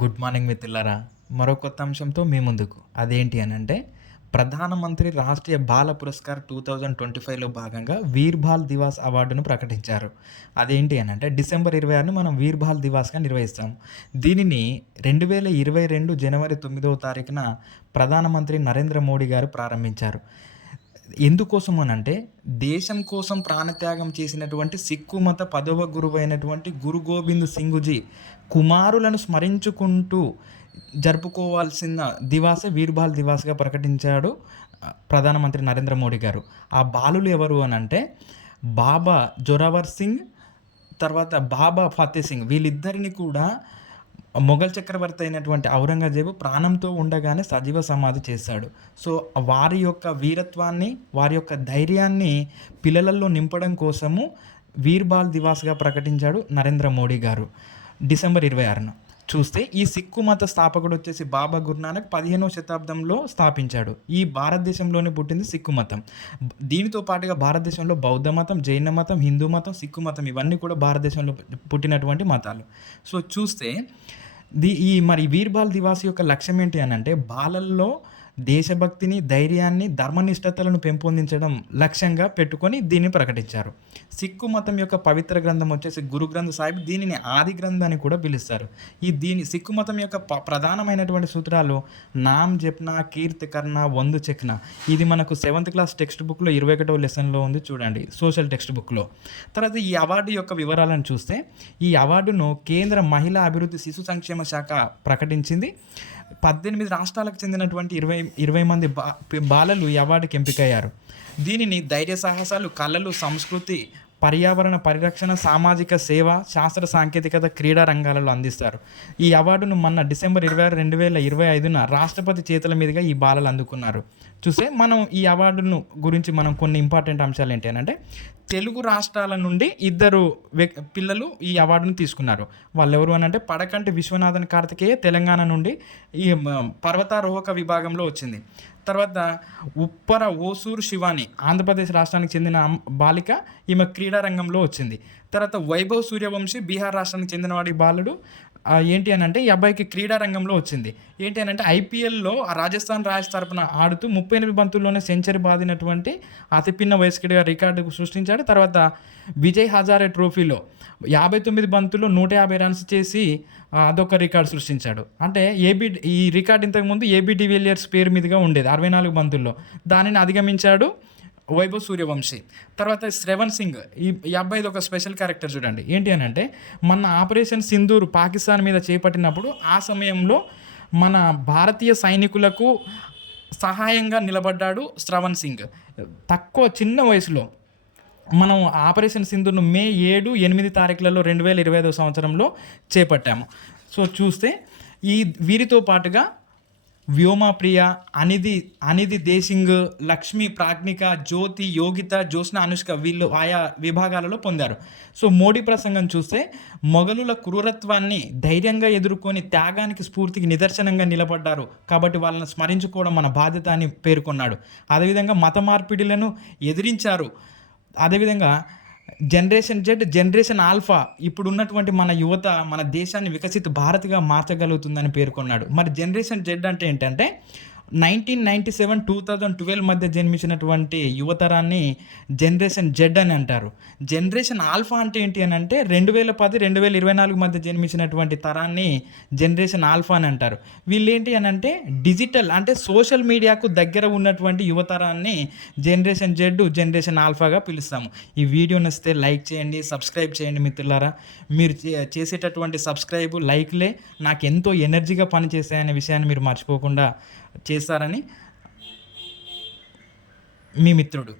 Good morning మిత్రులారా. మరో కొత్త అంశంతో మీ ముందుకు. అదేంటి అని అంటే Pradhan Mantri Rashtriya Bal Puraskar two thousand twenty ఫైవ్లో భాగంగా వీర్బాల్ దివాస్ అవార్డును ప్రకటించారు. అదేంటి అని అంటే డిసెంబర్ ఇరవై ఆరుని మనం వీర్బాల్ దివాస్గా నిర్వహిస్తాం. దీనిని రెండు వేల ఇరవై రెండు జనవరి తొమ్మిదవ తారీఖున ప్రధానమంత్రి నరేంద్ర మోడీ గారు ప్రారంభించారు. ఎందుకోసం అని అంటే దేశం కోసం ప్రాణత్యాగం చేసినటువంటి సిక్కు మత పదవ గురువు అయినటువంటి గురు గోవింద్ సింగుజీ కుమారులను స్మరించుకుంటూ జరుపుకోవాల్సిన దివాసే వీర్బాల్ దివాస్గా ప్రకటించాడు ప్రధానమంత్రి నరేంద్ర మోడీ గారు. ఆ బాలులు ఎవరు అని అంటే బాబా జొరావర్ సింగ్ తర్వాత బాబా ఫతే సింగ్. వీళ్ళిద్దరిని కూడా మొఘల్ చక్రవర్తి అయినటువంటి ఔరంగజేబు ప్రాణంతో ఉండగానే సజీవ సమాధి చేశాడు. సో వారి యొక్క వీరత్వాన్ని వారి యొక్క ధైర్యాన్ని పిల్లలలో నింపడం కోసము వీర్బాల్ దివాస్గా ప్రకటించాడు నరేంద్ర మోడీ గారు డిసెంబర్ ఇరవై ఆరున. చూస్తే ఈ సిక్కు మత స్థాపకుడు వచ్చేసి బాబా గురునానక్ పదిహేనవ శతాబ్దంలో స్థాపించాడు. ఈ భారతదేశంలోనే పుట్టింది సిక్కు మతం. దీనితో పాటుగా భారతదేశంలో బౌద్ధ మతం జైన మతం హిందూ మతం సిక్కు మతం ఇవన్నీ కూడా భారతదేశంలో పుట్టినటువంటి మతాలు. సో చూస్తే ది ఈ మరి వీర్బాల్ దివాస్ యొక్క లక్ష్యం ఏంటి అని అంటే బాలల్లో దేశభక్తిని ధైర్యాన్ని ధర్మనిష్టతలను పెంపొందించడం లక్ష్యంగా పెట్టుకొని దీన్ని ప్రకటించారు. సిక్కు మతం యొక్క పవిత్ర గ్రంథం వచ్చేసి గురు గ్రంథ సాహిబ్ దీనిని ఆది గ్రంథాన్ని అని కూడా పిలుస్తారు. ఈ దీని సిక్కు మతం యొక్క ప- ప్రధానమైనటువంటి సూత్రాలు నామ్ జప్న కీర్తి కర్ణ వందు చెక్న. ఇది మనకు సెవెంత్ క్లాస్ టెక్స్ట్ బుక్లో ఇరవై ఒకటో లెసన్లో ఉంది చూడండి సోషల్ టెక్స్ట్ బుక్లో. తర్వాత ఈ అవార్డు యొక్క వివరాలను చూస్తే ఈ అవార్డును కేంద్ర మహిళా అభివృద్ధి శిశు సంక్షేమ శాఖ ప్రకటించింది. పద్దెనిమిది రాష్ట్రాలకు చెందినటువంటి ఇరవై ఇరవై మంది బా బాలలు ఈ అవార్డుకి ఎంపికయ్యారు. దీనిని ధైర్య సాహసాలు కళలు సంస్కృతి పర్యావరణ పరిరక్షణ సామాజిక సేవ శాస్త్ర సాంకేతికత క్రీడా రంగాలలో అందిస్తారు. ఈ అవార్డును మొన్న డిసెంబర్ ఇరవై ఆరు రెండు వేల ఇరవై ఐదున రాష్ట్రపతి చేతుల మీదుగా ఈ బాలలు అందుకున్నారు. చూసే మనం ఈ అవార్డును గురించి మనం కొన్ని ఇంపార్టెంట్ అంశాలు ఏంటి అని అంటే తెలుగు రాష్ట్రాల నుండి ఇద్దరు పిల్లలు ఈ అవార్డును తీసుకున్నారు. వాళ్ళు ఎవరు అని అంటే పడకంటి విశ్వనాథన్ కార్తికేయ తెలంగాణ నుండి ఈ పర్వతారోహక విభాగంలో వచ్చింది. తర్వాత ఉప్పర ఓసూరు శివాని ఆంధ్రప్రదేశ్ రాష్ట్రానికి చెందిన బాలిక ఈమె క్రీడారంగంలో వచ్చింది. తర్వాత వైభవ్ సూర్యవంశీ బీహార్ రాష్ట్రానికి చెందినవాడి బాలుడు ఏంటి అని అంటే ఈ అబ్బాయికి క్రీడా రంగంలో వచ్చింది. ఏంటి అని అంటే ఐపీఎల్లో రాజస్థాన్ రాయల్స్ తరపున ఆడుతూ ముప్పై ఎనిమిది బంతుల్లోనే సెంచరీ బాదినటువంటి అతిపిన్న వయస్కుడిగా రికార్డు సృష్టించాడు. తర్వాత విజయ్ హజారే ట్రోఫీలో యాభై తొమ్మిది బంతుల్లో నూట యాభై రన్స్ చేసి అదొక రికార్డు సృష్టించాడు. అంటే ఏబి ఈ రికార్డు ఇంతకుముందు ఏబి డివిలియర్స్ పేరు మీదుగా ఉండేది అరవై నాలుగు బంతుల్లో. దానిని అధిగమించాడు. వైభవ్ సూర్యవంశీ. తర్వాత శ్రవణ్ సింగ్. ఈ ఈ అబ్బాయిది ఒక స్పెషల్ క్యారెక్టర్ చూడండి. ఏంటి అని అంటే మన ఆపరేషన్ సింధూర్ పాకిస్తాన్ మీద చేపట్టినప్పుడు ఆ సమయంలో మన భారతీయ సైనికులకు సహాయంగా నిలబడ్డాడు శ్రవణ్ సింగ్. తక్కువ చిన్న వయసులో మనం ఆపరేషన్ సింధును మే ఏడు ఎనిమిది తారీఖులలో రెండు వేల ఇరవై ఐదో సంవత్సరంలో చేపట్టాము. సో చూస్తే ఈ వీరితో పాటుగా వ్యోమప్రియ అనిధి అనిధి దేశింగ్ లక్ష్మి ప్రాజ్ఞిక జ్యోతి యోగిత జ్యోత్స్న అనుష్క వీళ్ళు ఆయా విభాగాలలో పొందారు. సో మోడీ ప్రసంగం చూస్తే మొఘలుల క్రూరత్వాన్ని ధైర్యంగా ఎదుర్కొని త్యాగానికి స్ఫూర్తికి నిదర్శనంగా నిలబడ్డారు. కాబట్టి వాళ్ళని స్మరించుకోవడం మన బాధ్యత అని పేర్కొన్నాడు. అదేవిధంగా మత మార్పిడిలను ఎదిరించారు. అదేవిధంగా జనరేషన్ జెడ్ జనరేషన్ ఆల్ఫా ఇప్పుడు ఉన్నటువంటి మన యువత మన దేశాన్ని వికసిత భారత్గా మార్చగలుగుతుందని పేర్కొన్నాడు. మరి జనరేషన్ జెడ్ అంటే ఏంటంటే nineteen ninety seven two thousand twelve మధ్య జన్మించినటువంటి యువతరాన్ని జనరేషన్ జెడ్ అని అంటారు. జనరేషన్ ఆల్ఫా అంటే ఏంటి అని అంటే రెండు వేల పది రెండు వేల ఇరవై నాలుగు మధ్య జన్మించినటువంటి తరాన్ని జనరేషన్ ఆల్ఫా అని అంటారు. వీళ్ళు ఏంటి అని అంటే డిజిటల్ అంటే సోషల్ మీడియాకు దగ్గర ఉన్నటువంటి యువతరాన్ని జనరేషన్ జెడ్ జనరేషన్ ఆల్ఫాగా పిలుస్తాము. ఈ వీడియో నచ్చితే లైక్ చేయండి సబ్స్క్రైబ్ చేయండి మిత్రులారా. మీరు చే- చేసేటటువంటి సబ్స్క్రైబ్ లైక్లే నాకు ఎంతో ఎనర్జీగా పనిచేస్తాయనే విషయాన్ని మీరు మర్చిపోకుండా చేస్తారని మీ మిత్రుడు.